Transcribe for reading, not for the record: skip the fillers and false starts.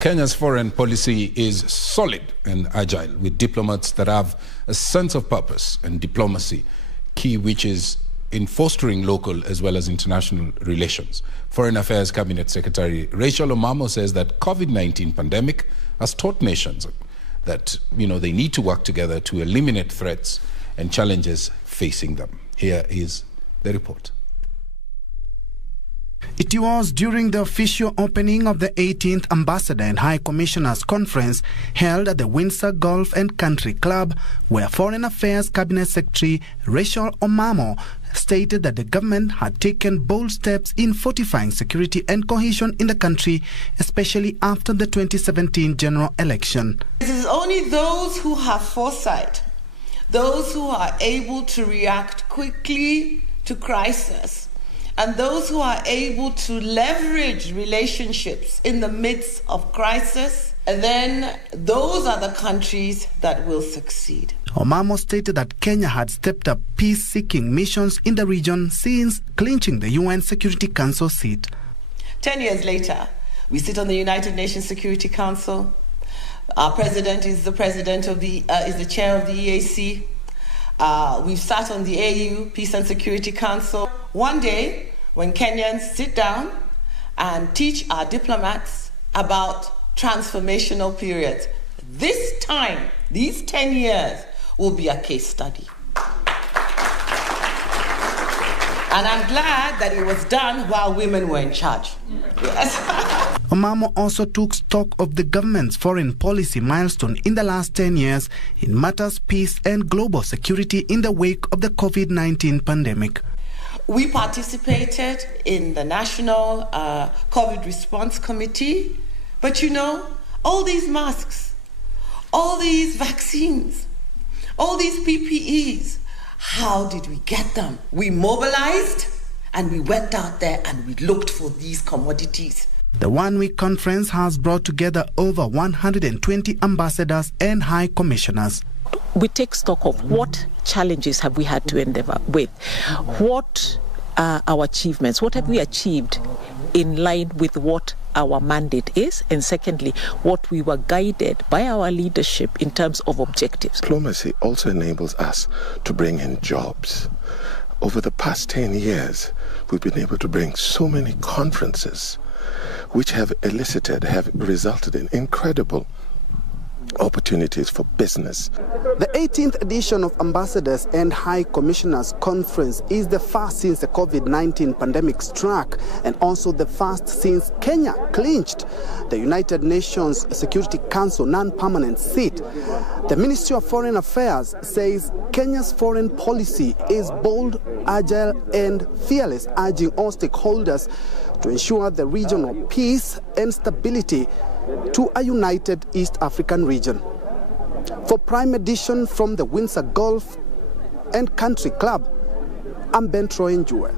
Kenya's foreign policy is solid and agile, with diplomats that have a sense of purpose and diplomacy, key which is in fostering local as well as international relations. Foreign Affairs Cabinet Secretary Rachel Omamo says that COVID-19 pandemic has taught nations that they need to work together to eliminate threats and challenges facing them. Here is the report. It was during the official opening of the 18th Ambassador and High Commissioners Conference held at the Windsor Golf and Country Club, where Foreign Affairs Cabinet Secretary Rachel Omamo stated that the government had taken bold steps in fortifying security and cohesion in the country, especially after the 2017 general election. It is only those who have foresight, those who are able to react quickly to crisis, and those who are able to leverage relationships in the midst of crisis, and then those are the countries that will succeed. Omamo stated that Kenya had stepped up peace-seeking missions in the region since clinching the UN Security Council seat. 10 years later, we sit on the United Nations Security Council. Our president is the chair of the EAC. We've sat on the AU, Peace and Security Council. One day, when Kenyans sit down and teach our diplomats about transformational periods, this time, these 10 years, will be a case study. And I'm glad that it was done while women were in charge. Yes. Omamo also took stock of the government's foreign policy milestone in the last 10 years in matters peace and global security in the wake of the COVID-19 pandemic. We participated in the National COVID Response Committee, but all these masks, all these vaccines, all these PPEs, how did we get them? We mobilized and we went out there and we looked for these commodities. The one-week conference has brought together over 120 ambassadors and high commissioners. We take stock of what challenges have we had to endeavor with, what are our achievements, what have we achieved in line with what our mandate is, and secondly, what we were guided by our leadership in terms of objectives. Diplomacy also enables us to bring in jobs. Over the past 10 years, we've been able to bring so many conferences which have resulted in incredible opportunities for business. The 18th edition of Ambassadors and High Commissioners Conference is the first since the COVID-19 pandemic struck, and also the first since Kenya clinched the United Nations Security Council non-permanent seat. The Ministry of Foreign Affairs says Kenya's foreign policy is bold, agile and fearless, urging all stakeholders to ensure the regional peace and stability to a united East African region. For Prime Edition from the Windsor Golf and Country Club, I'm Ben Troy Njue.